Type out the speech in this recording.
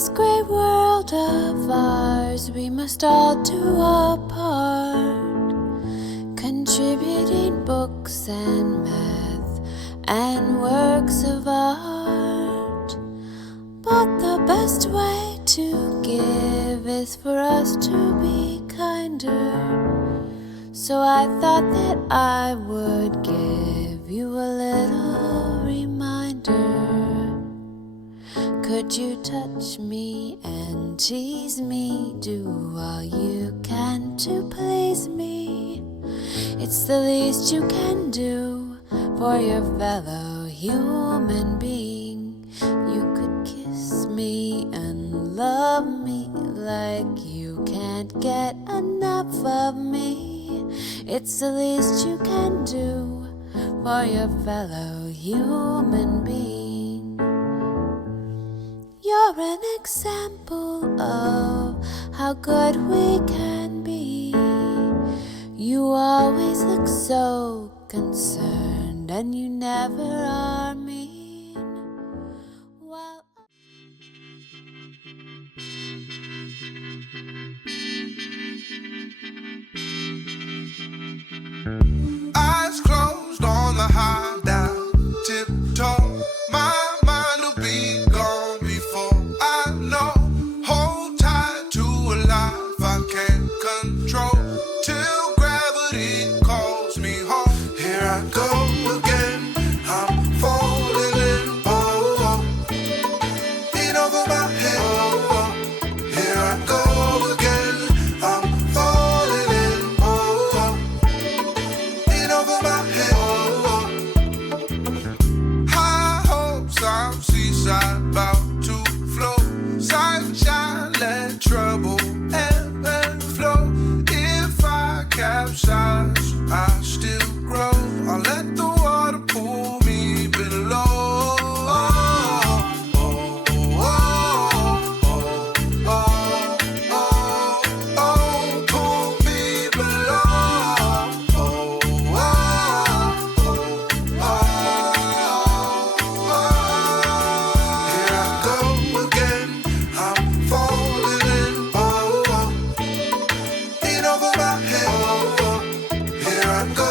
this great world of ours, we must all do our part, contributing books and math and works of art. But the best way to give is for us to be kinder. So I thought that I would give you a little reminder. Could you touch me and tease me? Do all you can to please me. It's the least you can do for your fellow human being. You could kiss me and love me like you can't get enough of me. It's the least you can do for your fellow human being. You're an example of how good we can be. You always look so concerned and you never are mean. Well, eyes closed on the high down, tiptoe. My mind will be gone before I know. Hold tight to a life I can't control, till gravity calls me home. Here I go again, I'm falling in, oh, oh. In over my head, oh, oh. Here I go again, I'm falling in, oh, oh. In over my head, oh, oh. High hopes, I'm seaside, about to flow. Sunshine, let trouble ebb and flow. If I capsize, I still grow. I'll let the water pull me below. Oh, oh, oh, oh, oh, oh, pull me below. Oh, oh, oh. Here I go again, I'm falling in, oh, oh. In over my head, oh, oh. Here I go